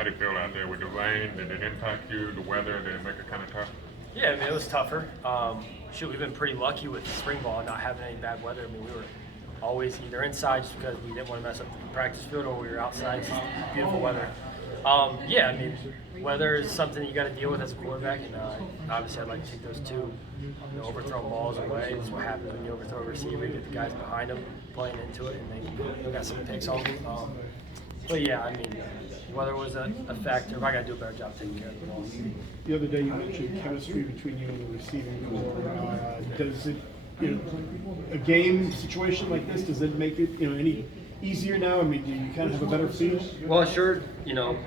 How do you feel out there with the rain? Did it impact you? The weather? Did it make it kind of tough? Yeah, I mean, it was tougher. We've been pretty lucky with spring ball not having any bad weather. I mean, we were always either inside just because we didn't want to mess up the practice field, or we were outside. It's just beautiful weather. Yeah, I mean, weather is something you got to deal with as a quarterback, and obviously I'd like to take those two overthrown balls away. It's what happens when you overthrow a receiver. You get the guys behind them playing into it, and they got some picks on them. But yeah, I mean, weather was a factor. But I got to do a better job taking care of the ball. The other day you mentioned chemistry between you and the receiving core. Does it, a game situation like this, does it make it, any easier now? I mean, do you kind of have a better feel? Well, it sure,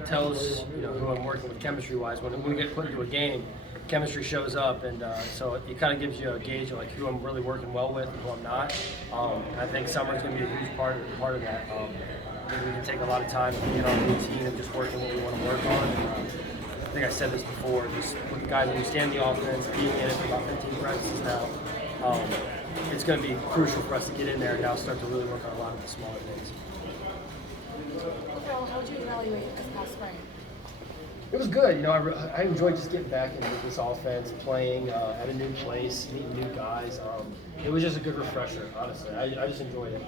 tells, who I'm working with chemistry-wise. When we get put into a game, chemistry shows up, and so it kind of gives you a gauge of like who I'm really working well with and who I'm not. I think summer's going to be a huge part of that. I think we can take a lot of time to get on the routine and just working what we want to work on. And, I think I said this before, just with the guys understand the offense, being in it for about 15 practices now, it's going to be crucial for us to get in there and now start to really work on a lot of the smaller things. Overall, how would you evaluate this past spring? It was good. I enjoyed just getting back into this offense, playing at a new place, meeting new guys. It was just a good refresher, honestly. I just enjoyed it.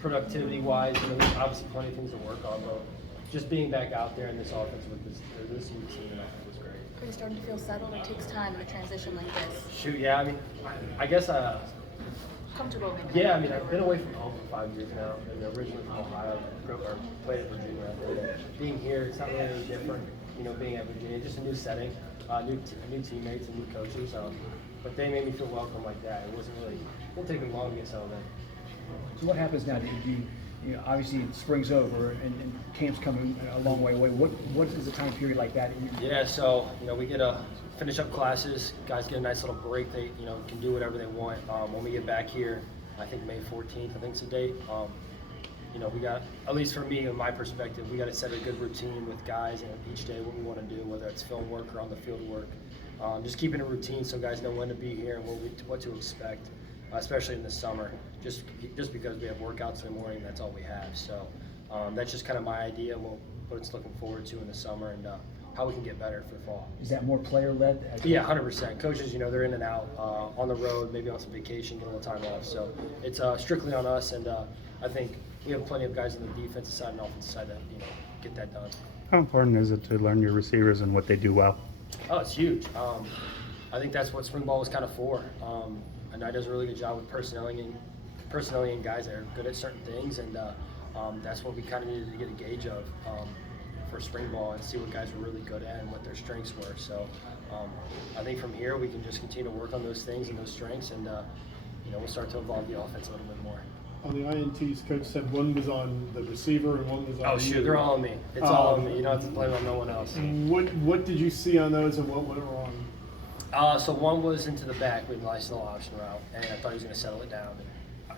Productivity-wise, there's obviously plenty of things to work on, but just being back out there in this offense with this new team, I think was great. Are you starting to feel settled? It takes time in a transition like this. Shoot, yeah. I mean, I guess. Comfortable, maybe. Yeah, I mean, I've been away from home for 5 years now, and originally from Ohio, or played at Virginia. And being here, it's not really any different. Being at Virginia, just a new setting, new teammates, and new coaches. But they made me feel welcome like that. It didn't take them long to get settled in. So what happens now? Obviously spring's over and camp's coming a long way away. What is a time period like that? Yeah, so we get to finish up classes. Guys get a nice little break. They can do whatever they want. When we get back here, I think May 14th, I think's the date. We got, at least for me, in my perspective, we got to set a good routine with guys and each day what we want to do, whether it's film work or on the field work. Just keeping a routine so guys know when to be here and what to expect, especially in the summer. Just because we have workouts in the morning, that's all we have. So that's just kind of my idea, and what it's looking forward to in the summer, and how we can get better for fall. Is that more player-led? Yeah, 100%. Coaches, they're in and out, on the road, maybe on some vacation, get a little time off. So it's strictly on us, and I think we have plenty of guys on the defensive side and offensive side that get that done. How important is it to learn your receivers and what they do well? Oh, it's huge. I think that's what spring ball was kind of for. And I does a really good job with personality and guys that are good at certain things, and that's what we kind of needed to get a gauge of for spring ball and see what guys were really good at and what their strengths were. So I think from here we can just continue to work on those things and those strengths, and we'll start to evolve the offense a little bit more. On the INTs, coach said one was on the receiver and one was on Oh shoot, they're all on me. It's all on me. You don't have to blame it on no one else. What did you see on those, and what went wrong? So one was into the back with a nice little option route, and I thought he was going to settle it down.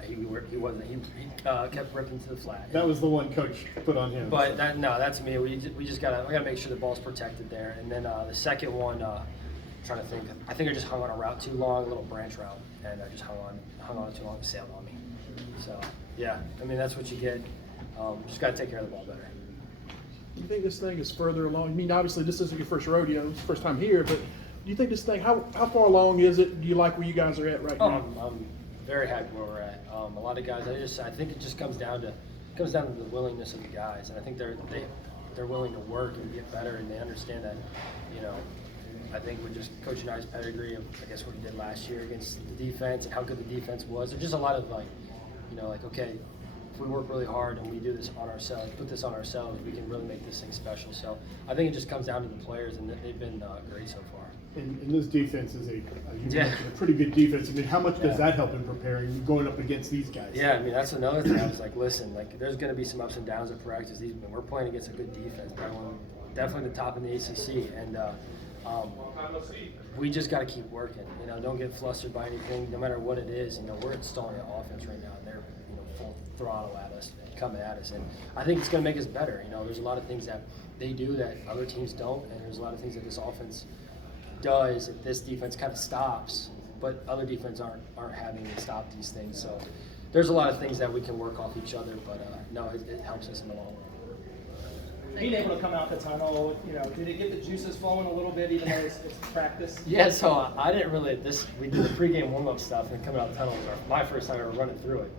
He wasn't. He kept ripping to the flat. That was the one coach put on him. But that's me. We just gotta make sure the ball's protected there. And then the second one, trying to think. I think I just hung on a route too long, a little branch route, and I just hung on too long, it sailed on me. So yeah, I mean that's what you get. Just gotta take care of the ball better. Do you think this thing is further along? I mean, obviously this isn't your first rodeo, it's the first time here, but do you think this thing, how far along is it? Do you like where you guys are at right now? I'm very happy where we're at. A lot of guys, I think it just comes down to the willingness of the guys, and I think they're willing to work and get better, and they understand that, I think with just Coach and I's pedigree of, I guess, what he did last year against the defense and how good the defense was, there's just a lot of okay, if we work really hard and we do this on ourselves, put this on ourselves, we can really make this thing special. So I think it just comes down to the players, and they've been great so far. And this defense is a pretty good defense. I mean, how much does that help in preparing, going up against these guys? Yeah, I mean, that's another thing. I was like, listen, there's going to be some ups and downs at practice. We're playing against a good defense, definitely the top in the ACC, and we just got to keep working. Don't get flustered by anything, no matter what it is. We're installing an offense right now, and they're full throttle at us, coming at us, and I think it's going to make us better. There's a lot of things that they do that other teams don't, and there's a lot of things that this offense does that this defense kind of stops, but other defense aren't having to stop these things. So there's a lot of things that we can work off each other, but no, it helps us in the long run. being able to come out the tunnel, did it get the juices flowing a little bit, even though it's practice? Yeah, so I didn't really, we did the pregame warm-up stuff, and coming out the tunnel was my first time ever running through it.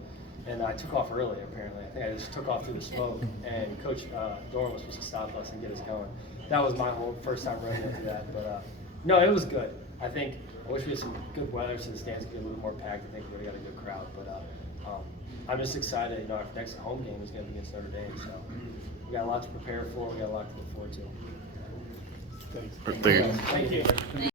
And I took off early, apparently. I think I just took off through the smoke, and Coach Doran was supposed to stop us and get us going. That was my whole first time running into that, but no, it was good. I wish we had some good weather so the stands could get a little more packed. I think we really got a good crowd, but I'm just excited. Our next home game is going to be against Notre Dame, so we got a lot to prepare for. We got a lot to look forward to. Thanks. Thank you. Thank you.